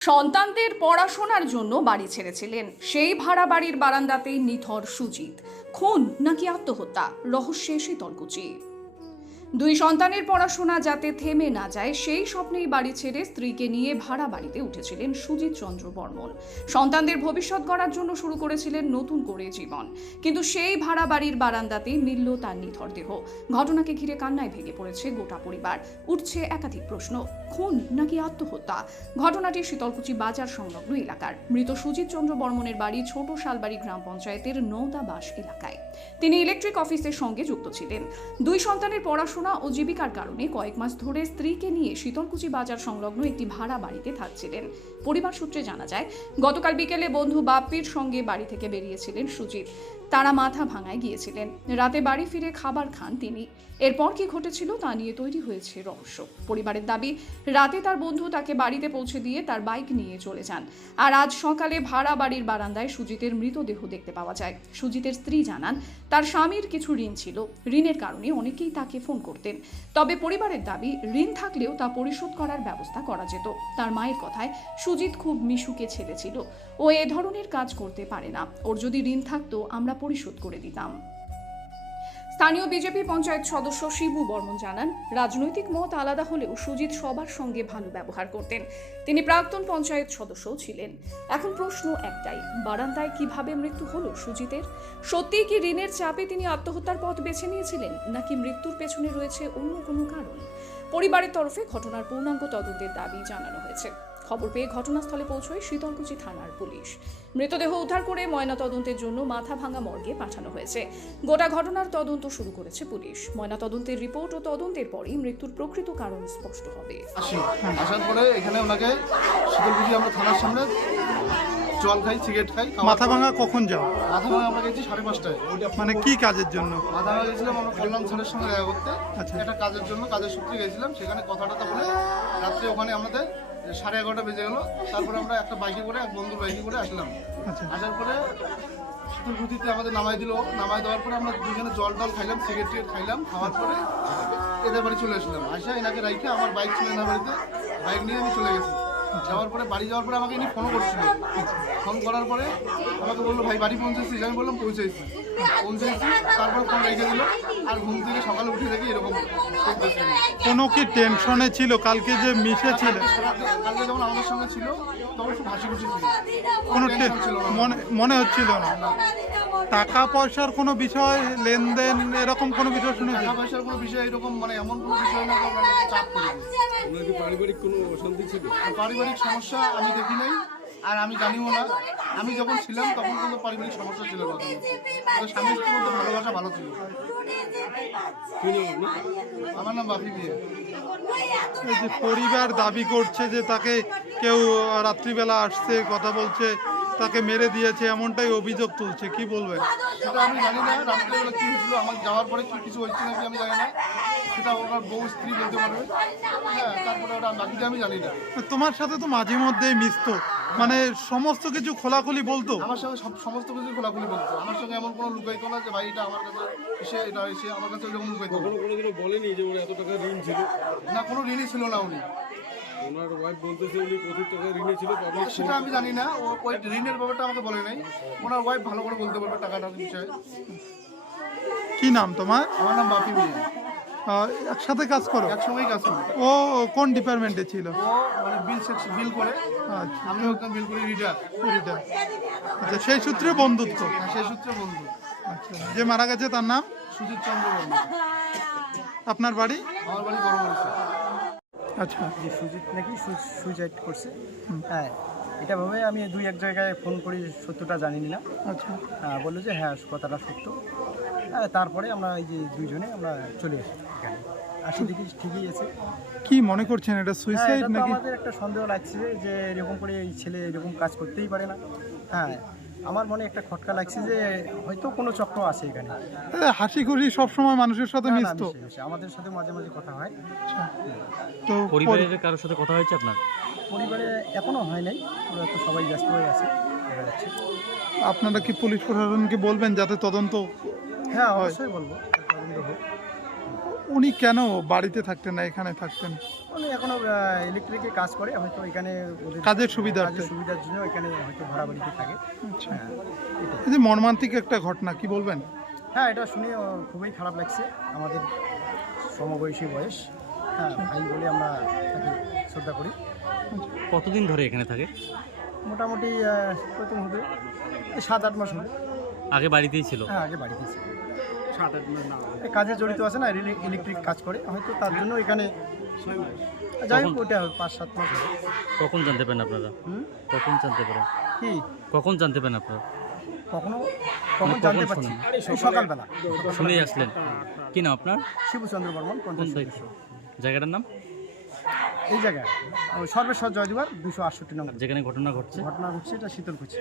সন্তানদের পড়াশোনার জন্য বাড়ি ছেড়েছিলেন, সেই ভাড়া বাড়ির বারান্দাতেই নিথর সুজিত। খুন নাকি আত্মহত্যা, রহস্যে শীতলকুচি। দুই সন্তানের পড়াশোনা যাতে থেমে না যায় সেই স্বপ্নেই বাড়ি ছেড়ে স্ত্রীকে নিয়ে ভাড়া বাড়িতে উঠেছিলেন সুজিত চন্দ্র বর্মন। সন্তানদের ভবিষ্যৎ গড়ার জন্য শুরু করেছিলেন নতুন করে জীবন, কিন্তু সেই ভাড়া বাড়ির বারান্দাতেই মিলল তার নিথর দেহ। ঘটনাকে ঘিরে কান্নায় ভেঙে পড়েছে গোটা পরিবার। উঠছে একাধিক প্রশ্ন, খুন নাকি আত্মহত্যা। ঘটনাটি শীতলকুচি বাজার সংলগ্ন এলাকার। মৃত সুজিত চন্দ্র বর্মনের বাড়ি ছোট শালবাড়ি গ্রাম পঞ্চায়েতের নৌদাবাস এলাকায়। তিনি ইলেকট্রিক অফিসের সঙ্গে যুক্ত ছিলেন। দুই সন্তানের পড়াশোনা ও জীবিকার কারণে কয়েক মাস ধরে স্ত্রীকে নিয়ে শীতলকুচি বাজার সংলগ্ন একটি ভাড়া বাড়িতে থাকছিলেন। পরিবার সূত্রে জানা যায়, গতকাল বিকেলে বন্ধু বাপ্পির সঙ্গে বাড়ি থেকে বেরিয়েছিলেন সুজিত। তারা মাথা ভাঙায় গিয়েছিলেন। রাতে বাড়ি ফিরে খাবার খান তিনি। এরপর কি ঘটেছিল তা নিয়ে তৈরি হয়েছে রহস্য। পরিবারের দাবি, রাতে তার বন্ধু তাকে বাড়িতে পৌঁছে দিয়ে তার বাইক নিয়ে চলে যান। আর আজ সকালে ভাড়া বাড়ির বারান্দায় সুজিতের মৃতদেহ দেখতে পাওয়া যায়। সুজিতের স্ত্রী জানান, তার স্বামীর কিছু ঋণ ছিল। ঋণের কারণে অনেকেই তাকে ফোন করতেন। তবে পরিবারের দাবি, ঋণ থাকলেও তা পরিশোধ করার ব্যবস্থা করা যেত। তার মায়ের কথায়, সুজিত খুব মিশুকে ছেলে ছিল। ও এ ধরনের কাজ করতে পারে না। ওর যদি ঋণ থাকতো আমরা পরিশোধ করে দিতাম। স্থানীয় বিজেপি পঞ্চায়েত সদস্য শিবু বর্মন জানান, রাজনৈতিক মত আলাদা হলেও সুজিত সবার সঙ্গে ভালো ব্যবহার করতেন। তিনি প্রাক্তন পঞ্চায়েত সদস্যও ছিলেন। এখন প্রশ্ন একটাই, বারান্দায় কিভাবে মৃত্যু হলো সুজিতের? সত্যিই কি ঋণের চাপে তিনি আত্মহত্যার পথ বেছে নিয়েছিলেন, নাকি মৃত্যুর পেছনে রয়েছে অন্য কোনো কারণ? পরিবারের তরফে ঘটনার পূর্ণাঙ্গ তদন্তের দাবি জানানো হয়েছে। খবর পেয়ে ঘটনাস্থলে পৌঁছয় শীতলকুচি থানার পুলিশ। মৃতদেহ উদ্ধার করে ময়নাতদন্তের জন্য মাথাভাঙা মর্গে পাঠানো হয়েছে। গোটা ঘটনার তদন্ত শুরু করেছে পুলিশ। ময়নাতদন্তের রিপোর্ট ও তদন্তের পরই মৃত্যুর প্রকৃত কারণ স্পষ্ট হবে। আসার পরে এখানে ওনাকে শীতলকুচি আমরা থানার সামনে জল খাই, সিগারেট খাই। মাথাভাঙা কখন যাও? মাথাভাঙা আমরা গেছি 5:30টায়। মানে কি কাজের জন্য? মাথাভাঙা গেছিলাম আমরা কল্যাণ স্যারের সঙ্গে দেখা করতে। আচ্ছা। একটা কাজের জন্য, কাজের সূত্রে গেছিলাম। সেখানে কথাটা বলে রাত্রে ওখানে আমাদের 11:30 বেজে গেল। তারপরে আমরা একটা বাইকে করে, এক বন্ধুর বাইকে করে আসলাম। আচ্ছা। আসার পরে শীতলকুচিতে আমাদের নামাই দিল। নামাই দেওয়ার পরে আমরা দুজনে জল টল খাইলাম, সিগারেট টিগারেট খাইলাম। খাওয়ার পরে এদের বাড়ি চলে আসলাম। আসা এনাকে রাইখে আমার বাইক ছিল এনার বাড়িতে, বাইক নিয়ে আমি চলে গেছি। যাওয়ার পরে বাড়ি যাওয়ার পরে আমাকে ইনি ফোন করছিল। ফোন করার পরে আমাকে বললো, ভাই বাড়ি পৌঁছেছিস? আমি বললাম পৌঁছেছি। তারপর ফোন রেখে দিল। আর ঘুম থেকে সকালে উঠে দেখি এরকম। কোনো কি টেনশনে ছিল কালকে যে মিশে ছিল? কালকে যখন আমাদের সঙ্গে ছিল তখন খুব হাসি খুশি ছিল, কোনো ছিল না। মনে হচ্ছিল না? টাকা পয়সার কোনো বিষয়, লেনদেন এরকম কোনো বিষয় শুনেছি? টাকা পয়সার কোনো বিষয় এরকম এমন কোনো বিষয় না চাপ করে। পারিবারিক কোনো অশান্তি ছিল? পারিবারিক সমস্যা আমি দেখি নাই, আর আমি জানিও না। আমি যখন ছিলাম তখন কোনো পারিবারিক সমস্যা ছিল না। স্বামী স্ত্রীর মধ্যে ভালোবাসা ভালো ছিল। আমার নাম বাপি বিয়ে। এই যে পরিবার দাবি করছে যে তাকে কেউ রাত্রিবেলা আসছে, কথা বলছে, তাকে মেরে দিয়েছে, এমনটাই অভিযোগ তুলছে, কি বলবেন? সেটা আমি জানি না। রাত্রিবেলা কি হয়েছিল, আমার যাওয়ার পরে কি কিছু হয়েছে নাকি আমি জানি না। সেটা ওনার বউ স্ত্রী বলতে পারবে। হ্যাঁ, তারপরে ওটা বাকিটা আমি জানি না। তোমার সাথে তো মাঝে মধ্যেই মিশতো, মানে সমস্ত কিছু খোলাখুলি বলতো? আমার সঙ্গে সমস্ত কিছু খোলাখুলি বলতো। আমার সঙ্গে এমন কোনো লুকাইতো না যে ভাই এটা আমার কাছে এসে, এটা এসে আমার কাছে এরকম লুকাইতো না। কোনোদিনও বলেনি যে ওর এত টাকা ঋণ ছিল? না, কোনো ঋণই ছিল না উনি। ওনার ওয়াইফ বলতেছে উনি প্রচুর টাকা ঋণে ছিল। সেটা আমি জানি না। ওই ঋণের ব্যাপারটা আমাকে বলে নাই। ওনার ওয়াইফ ভালো করে বলতে পারবে টাকাটার বিষয়ে। কি নাম তোমার? আমার নাম বাপি মিয়া। একসাথে কাজ করো? একসঙ্গেই কাজ করি। ও কোন ডিপার্টমেন্টে ছিল? ও বিল করে। আচ্ছা। আমিও একদম বিল করি, রিটার। আচ্ছা, সেই সূত্রে বন্ধুত্ব? সেই সূত্রে বন্ধু। আচ্ছা, যে মারা গেছে তার নাম? সুজিত চন্দ্র বর্মা। আপনার বাড়ি? আমার বাড়ি বড় বাড়ি। আচ্ছা। যে সুজিত নাকি সুইসাইড করছে। হ্যাঁ, এটা ভাবে আমি এক জায়গায় ফোন করি, সত্যটা জানি না। আচ্ছা। বললো যে হ্যাঁ কথাটা সত্য। হ্যাঁ, তারপরে আমরা এই যে দুইজনে আমরা চলে আসি এখানে। আসি দেখি ঠিকই আছে। কি মনে করছেন, এটা সুইসাইড এটা তো নাকি? আমাদের একটা সন্দেহ লাগছে যে এরকম করে এই ছেলে এরকম কাজ করতেই পারে না। হ্যাঁ, আমার মনে একটা খটকা লাগছে যে হয়তো কোনো চক্র আছে এখানে। হাসি খুশি সবসময় মানুষের সাথে না, না, মিশতো? মিশে। আমাদের সাথে মাঝে মাঝে কথা হয়। তো পরিবারের কারোর সাথে কথা হয়েছে আপনার? পরিবারে এখনো হয় নাই, ওরা তো সবাই ব্যস্ত হয়ে আছে, দেখা যাচ্ছে। আপনারা কি পুলিশ প্রশাসনকে বলবেন যাতে তদন্ত? হ্যাঁ, অবশ্যই বলবো তদন্ত হোক। উনি কেন বাড়িতে থাকতেন না এখানে থাকতেন? উনি এখনো ইলেকট্রিকে কাজ করে, হয়তো এখানে ওদের কাজের সুবিধার্থে? কাজের সুবিধার জন্য এখানে হয়তো ভাড়া বাড়িতে থাকে। আচ্ছা। হ্যাঁ, এটাই। এই যে মর্মান্তিক একটা ঘটনা, কি বলবেন? হ্যাঁ, এটা শুনে খুবই খারাপ লাগছে। আমাদের সমবয়সী বয়স, হ্যাঁ, ভাই বলে আমরা তাকে শ্রদ্ধা করি। কতদিন ধরে এখানে থাকে? মোটামুটি প্রথম হবে 7-8 মাস হবে। আগে বাড়িতেই ছিল? হ্যাঁ, আগে বাড়িতে ছিল। 7-8 মাস না, কাজে জড়িত আছে না, ইলেকট্রিক কাজ করে, হয়তো তার জন্য এখানে যাই হোক ওটা 5-7 মাস হবে। কখন জানতে পারেন আপনারা? কখন জানতে পারেন? কি কখন জানতে পারেন আপনারা? কখনো কখন জানতে পারছি এই সকালবেলা। শুনেই আসলেন? কি নাম আপনার? শিবচন্দ্র বর্মন, কোন পঞ্চায়েত দায়িত্ব? সদস্য। জায়গাটার নাম? এই জায়গায় সর্বেশ্বর জয়দিবার 268 নম্বর। যেখানে ঘটনা ঘটছে? ঘটনা ঘটছে এটা শীতলকুচি।